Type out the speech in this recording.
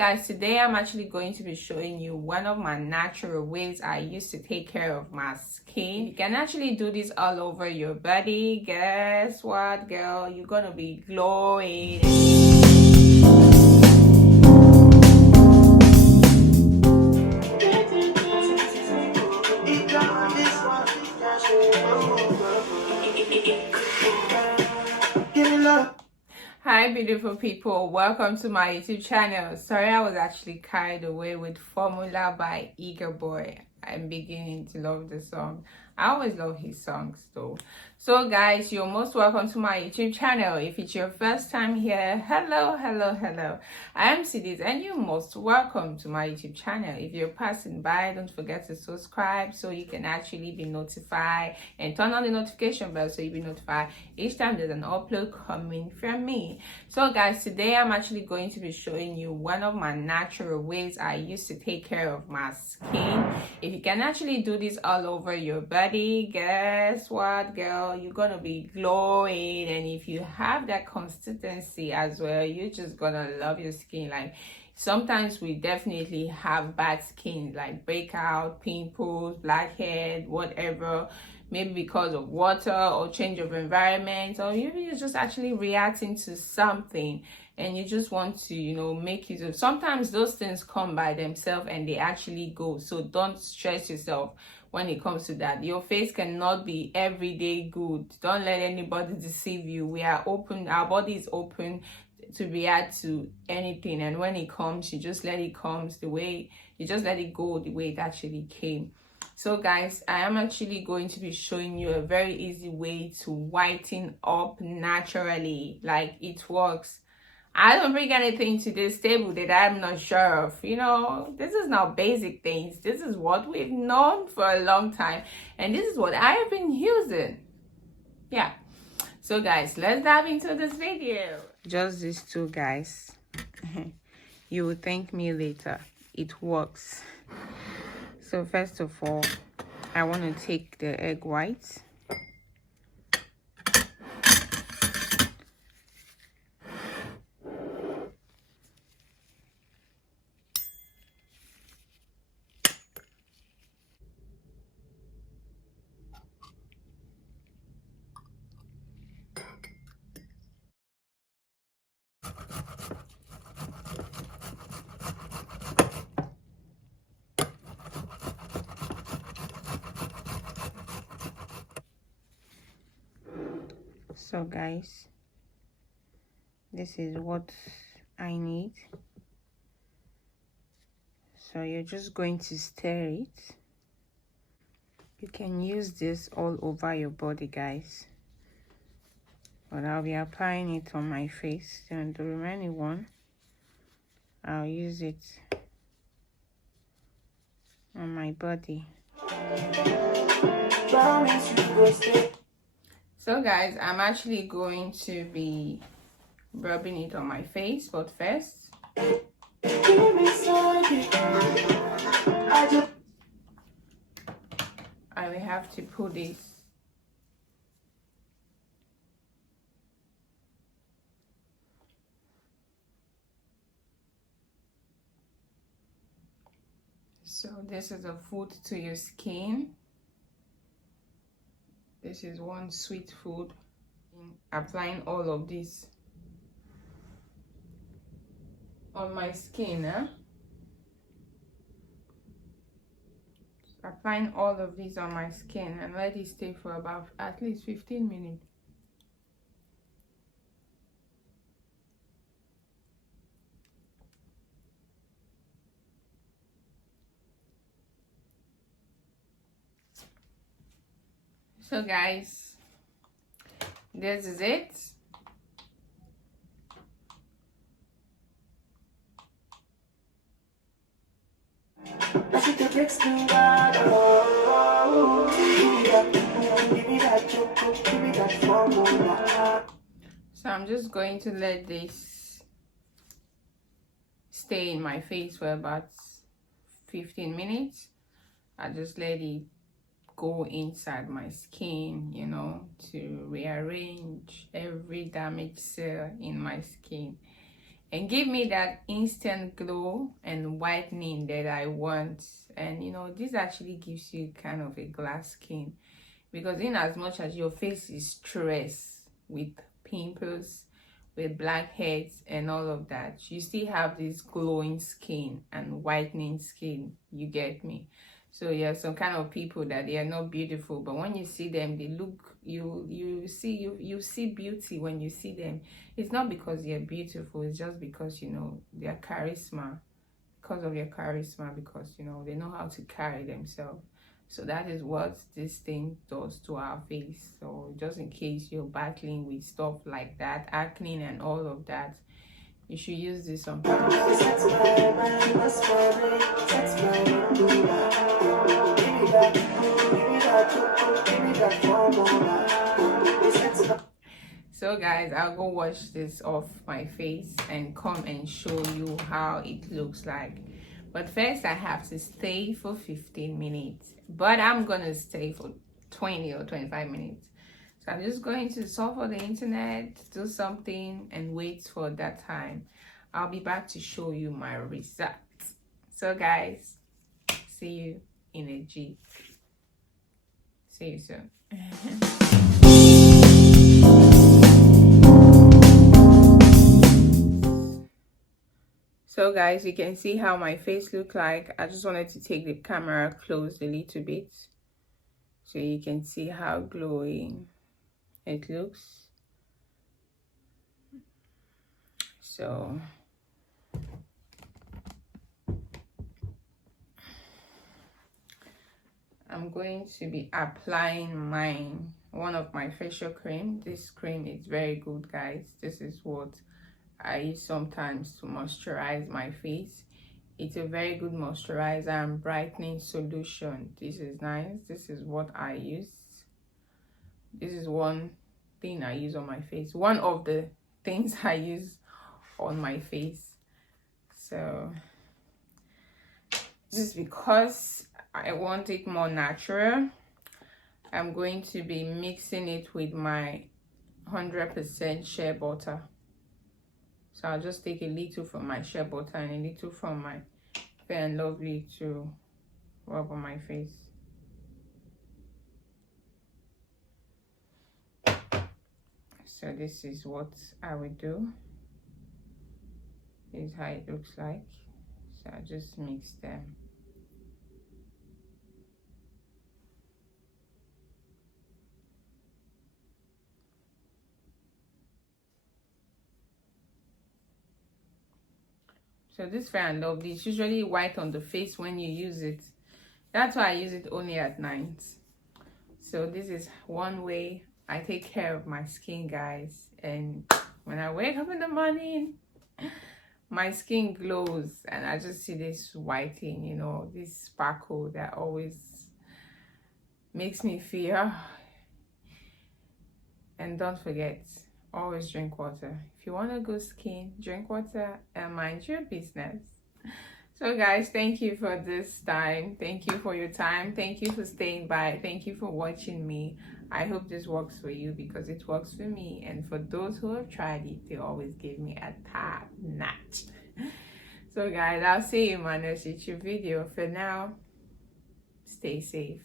Guys, today I'm actually going to be showing you one of my natural ways I use to take care of my skin. You can actually do this all over your body. Guess what, girl? You're gonna be glowing. Hi beautiful people, welcome to my YouTube channel. Sorry I was actually carried away with Formula by Eager Boy. I'm beginning to love the song. I always love his songs though. So guys, you're most welcome to my YouTube channel. If it's your first time here, hello. I am Sedyss and you're most welcome to my YouTube channel. If you're passing by, don't forget to subscribe so you can actually be notified, and turn on the notification bell so you'll be notified each time there's an upload coming from me. So guys, today I'm actually going to be showing you one of my natural ways I use to take care of my skin. If you can actually do this all over your body, guess what, girl? You're gonna be glowing. And if you have that consistency as well, you're just gonna love your skin. Like, sometimes we definitely have bad skin, like breakout, pimples, blackhead, whatever, maybe because of water or change of environment, or maybe you're just actually reacting to something and you just want to, make use of. Sometimes those things come by themselves and they actually go. So don't stress yourself when it comes to that. Your face cannot be everyday good. Don't let anybody deceive you. We are open, our body is open to react to anything, and when it comes, you just let it come the way, you just let it go the way it actually came. So guys, I am actually going to be showing you a very easy way to whiten up naturally. Like, it works. I don't bring anything to this table that I'm not sure of. This is not basic things. This is what we've known for a long time, and this is what I have been using. Yeah. So guys, let's dive into this video. Just these two, guys. You will thank me later. It works. So first of all, I want to take the egg whites. So guys, this is what I need. So you're just going to stir it. You can use this all over your body, guys, but I'll be applying it on my face, and the remaining one I'll use it on my body. So guys, I'm actually going to be rubbing it on my face, but first I will have to put this so this is a food to your skin. This is one sweet food. Applying all of this on my skin, applying all of this on my skin and let it stay for about at least 15 minutes. So guys, this is it. So I'm just going to let this stay in my face for about 15 minutes. I just let it go inside my skin, to rearrange every damaged cell in my skin. and give me that instant glow and whitening that I want. And you know, this actually gives you kind of a glass skin, because in as much as your face is stressed with pimples, with blackheads and all of that, you still have this glowing skin and whitening skin. You get me? So yeah, some kind of people that they are not beautiful, but when you see them, they look, you see beauty when you see them. It's not because they're beautiful, it's just because, you know, their charisma, because of their charisma, because, you know, they know how to carry themselves. So that is what this thing does to our face. So just in case you're battling with stuff like that, acne and all of that, you should use this sometimes. So guys, I'll go wash this off my face and come and show you how it looks like. But first I have to stay for 15 minutes, but I'm gonna stay for 20 or 25 minutes. So I'm just going to surf on the internet, do something, and wait for that time. I'll be back to show you my results. So guys, see you in a G. See you soon. So guys, you can see how my face look like. I just wanted to take the camera close a little bit so you can see how glowing it looks. So I'm going to be applying one of my facial cream. This cream is very good, guys. This is what I use sometimes to moisturize my face. It's a very good moisturizer and brightening solution. This is nice. This is what I use. This is one thing I use on my face. One of the things I use on my face. So just because I want it more natural, I'm going to be mixing it with my 100% shea butter. So I'll just take a little from my shea butter and a little from my Fair and Lovely to rub on my face. So this is what I would do. This is how it looks like. So I just mix them. So this Fair and Lovely is usually white on the face when you use it. That's why I use it only at night. So this is one way I take care of my skin, guys. And when I wake up in the morning, my skin glows and I just see this whitening, you know, this sparkle that always makes me feel. And don't forget, always drink water. If you want a good skin, drink water and mind your business. So guys, thank you for this time. Thank you for your time. Thank you for staying by. Thank you for watching me. I hope this works for you because it works for me. And for those who have tried it, they always give me a top notch. So guys, I'll see you in my next YouTube video. For now, stay safe.